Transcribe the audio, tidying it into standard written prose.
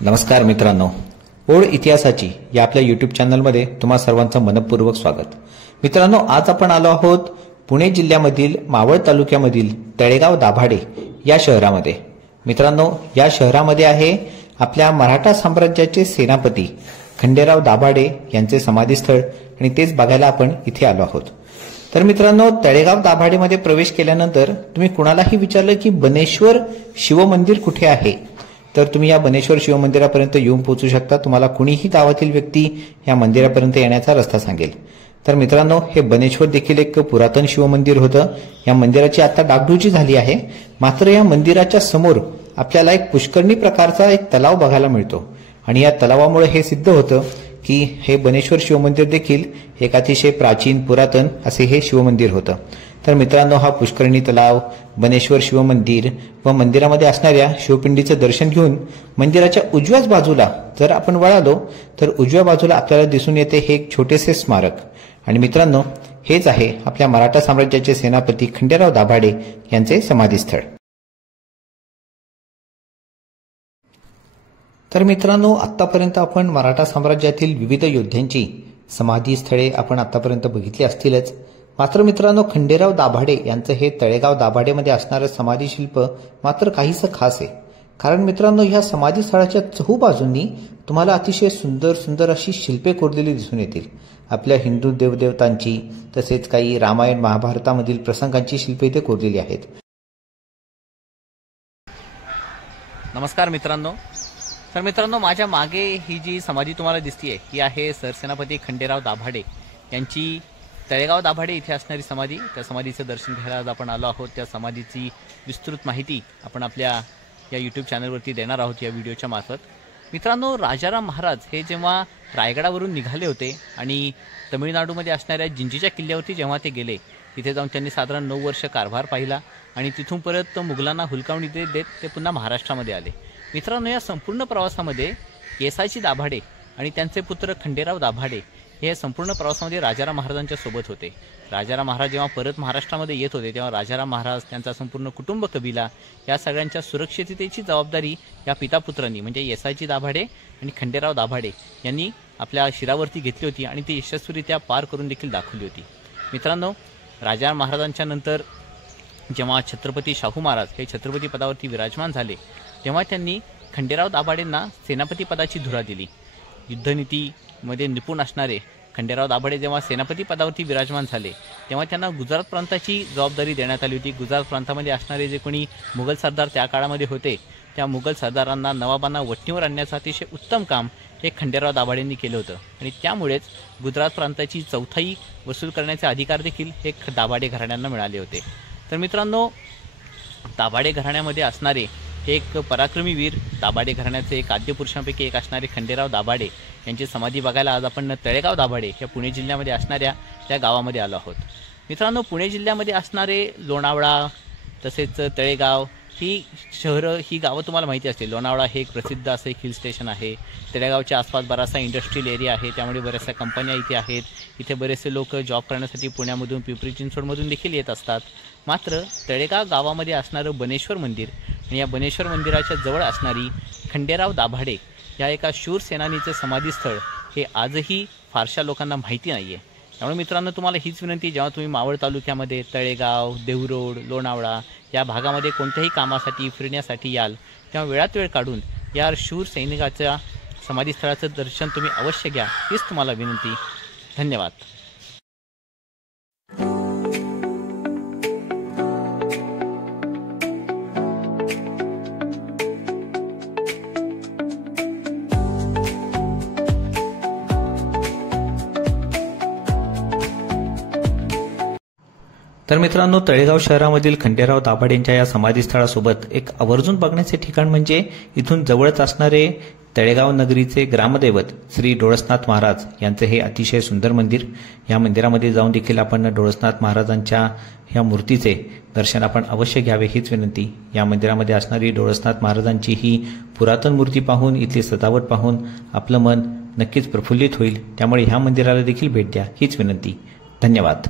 नमस्कार मित्रांनो, ओढ इतिहासाची या आपल्या यूट्यूब चॅनलमध्ये तुम्हा सर्वांचं मनपूर्वक स्वागत। मित्रांनो, आज आपण आलो आहोत पुणे जिल्ह्यामधील मावळ तालुक्यामधील तळेगाव दाभाडे या शहरामध्ये। मित्रांनो, या शहरामध्ये आहे आपल्या मराठा साम्राज्याचे सेनापती खंडेराव दाभाडे यांचे समाधीस्थळ आणि तेच बघायला आपण इथे आलो आहोत। तर मित्रांनो, तळेगाव दाभाडेमध्ये प्रवेश केल्यानंतर तुम्ही कुणालाही विचारलं की बनेश्वर शिवमंदिर कुठे आहे, तर तुम्ही या बनेश्वर शिवमंदिरापर्यंत येऊन पोहोचू शकता। तुम्हाला कुणीही गावातील व्यक्ती या मंदिरापर्यंत येण्याचा रस्ता सांगेल। तर मित्रांनो, हे बनेश्वर देखील एक पुरातन शिवमंदिर होतं। या मंदिराची आता डागडुजी झाली आहे, मात्र या मंदिराच्या समोर आपल्याला एक पुष्करणी प्रकारचा एक तलाव बघायला मिळतो आणि या तलावामुळे हे सिद्ध होतं की हे बनेश्वर शिवमंदिर देखील एक अतिशय प्राचीन पुरातन असे हे शिवमंदिर होतं। तर मित्रांनो, हा पुष्करणी तलाव, बनेश्वर शिवमंदिर व मंदिरामध्ये असणाऱ्या शिवपिंडीचं दर्शन घेऊन मंदिराच्या उजव्याच बाजूला जर आपण वळालो तर उजव्या बाजूला आपल्याला दिसून येते हे एक छोटेसे स्मारक। आणि मित्रांनो, हेच आहे आपल्या मराठा साम्राज्याचे सेनापती खंडेराव दाभाडे यांचे समाधीस्थळ। तर मित्रांनो, आतापर्यंत आपण मराठा साम्राज्यातील विविध योद्ध्यांची समाधीस्थळे आपण आतापर्यंत बघितली असतीलच, मात्र मित्रांनो, खंडेराव दाभाडे यांचं हे तळेगाव दाभाडेमध्ये असणारं समाधी शिल्प मात्र काहीसं खास आहे। कारण मित्रांनो, ह्या समाधी स्थळाच्या चहूबाजूंनी तुम्हाला अतिशय सुंदर सुंदर अशी शिल्पे कोरलेली दिसून येतील। आपल्या हिंदू देवदेवतांची तसेच काही रामायण महाभारतामधील प्रसंगांची शिल्पे इथे कोरलेली आहेत। नमस्कार मित्रांनो। तर मित्रांनो, माझ्या मागे ही जी समाधी तुम्हाला दिसतीये ही आहे सरसेनापती खंडेराव दाभाडे यांची तळेगाव दाभाडे इथे असणारी समाधी। त्या समाधीचं दर्शन घ्यायला आज आपण आलो आहोत। त्या समाधीची विस्तृत माहिती आपण आपल्या या यूट्यूब चॅनलवरती देणार आहोत या व्हिडिओच्या मार्फत। मित्रांनो, राजाराम महाराज हे जेव्हा रायगडावरून निघाले होते आणि तमिळनाडूमध्ये असणाऱ्या जिंजीच्या किल्ल्यावरती जेव्हा ते गेले, तिथे जाऊन त्यांनी साधारण 9 वर्ष कारभार पाहिला आणि तिथून परत मुघलांना हुलकावणी देत ते पुन्हा महाराष्ट्रामध्ये आले। मित्रांनो, या संपूर्ण प्रवासामध्ये केसाजी दाभाडे आणि त्यांचे पुत्र खंडेराव दाभाडे हे संपूर्ण प्रवासामध्ये राजाराम महाराजांच्या सोबत होते। राजाराम महाराज जेव्हा परत महाराष्ट्रामध्ये येत होते तेव्हा राजाराम महाराज, त्यांचा संपूर्ण कुटुंब, कबिला या सगळ्यांच्या सुरक्षिततेची जबाबदारी या पितापुत्रांनी म्हणजे येसाजी दाभाडे आणि खंडेराव दाभाडे यांनी आपल्या शिरावरती घेतली होती आणि ती यशस्वीरित्या पार करून देखील दाखवली होती। मित्रांनो, राजाराम महाराजांच्या नंतर जेव्हा छत्रपती शाहू महाराज हे छत्रपती पदावरती विराजमान झाले तेव्हा त्यांनी खंडेराव दाभाडेंना सेनापती पदाची धुरा दिली। युद्धनीतीमध्ये निपुण असणारे खंडेराव दाभाडे जेव्हा सेनापती पदावरती विराजमान झाले तेव्हा त्यांना गुजरात प्रांताची जबाबदारी देण्यात आली होती। गुजरात प्रांतामध्ये असणारे जे कोणी मुघल सरदार त्या काळामध्ये होते त्या मुघल सरदारांना, नवाबांना वठणीवर आणण्याचं अतिशय उत्तम काम हे खंडेराव दाभाडेंनी केलं होतं आणि त्यामुळेच गुजरात प्रांताची चौथाई वसूल करण्याचे अधिकार देखील हे दाभाडे घराण्यांना मिळाले होते। तर मित्रांनो, दाभाडे घराण्यामध्ये असणारे एक पराक्रमी वीर, दाभाडे घराण्याचे एक आद्यपुरुषांपैकी एक असणारे खंडेराव दाभाडे यांची समाधी बघायला आज आपण तळेगाव दाभाडे या पुणे जिल्ह्यामध्ये असणाऱ्या त्या गावामध्ये आलो आहोत। मित्रांनो, पुणे जिल्ह्यामध्ये असणारे लोणावळा तसेच तळेगाव ही शहरं, ही गावं तुम्हाला माहिती असतील। लोणावळा हे एक प्रसिद्ध असं एक हिल स्टेशन आहे। तळेगावच्या आसपास बराचसा इंडस्ट्रियल एरिया आहे, त्यामुळे बऱ्याचशा कंपन्या इथे आहेत। इथे बरेचसे लोक जॉब करण्यासाठी पुण्यामधून, पिंपरी चिंचवडमधून देखील येत असतात। मात्र तळेगाव गावामध्ये असणारं बनेश्वर मंदिर आणि या बनेश्वर मंदिराच्या जवळ असणारी खंडेराव दाभाडे या एका शूर सेनानीचे समाधीस्थळ हे आजही फारशा लोकांना माहिती नाही आहे। त्यामुळे मित्रांनो, तुम्हाला हीच विनंती, जेव्हा तुम्ही मावळ तालुक्यामध्ये तळेगाव, देवरोड, लोणावळा या भागामध्ये कोणत्याही कामासाठी, फिरण्यासाठी याल तेव्हा वेळात वेळ काढून या शूर सैनिकाच्या समाधीस्थळाचं दर्शन तुम्ही अवश्य घ्या, हीच तुम्हाला विनंती। धन्यवाद। तर मित्रांनो, तळेगाव शहरामधील खंडेराव दाभाडे यांच्या या समाधीस्थळासोबत एक आवर्जून बघण्याचे ठिकाण म्हणजे इथून जवळच असणारे तळेगाव नगरीचे ग्रामदैवत श्री डोळसनाथ महाराज यांचे हे अतिशय सुंदर मंदिर। या मंदिरामध्ये जाऊन देखील आपण डोळसनाथ महाराजांच्या या मूर्तीचे दर्शन आपण अवश्य घ्यावे, हीच विनंती। या मंदिरामध्ये असणारी डोळसनाथ महाराजांची ही पुरातन मूर्ती पाहून, इथली सजावट पाहून आपलं मन नक्कीच प्रफुल्लित होईल। त्यामुळे ह्या मंदिराला देखील भेट द्या, हीच विनंती। धन्यवाद।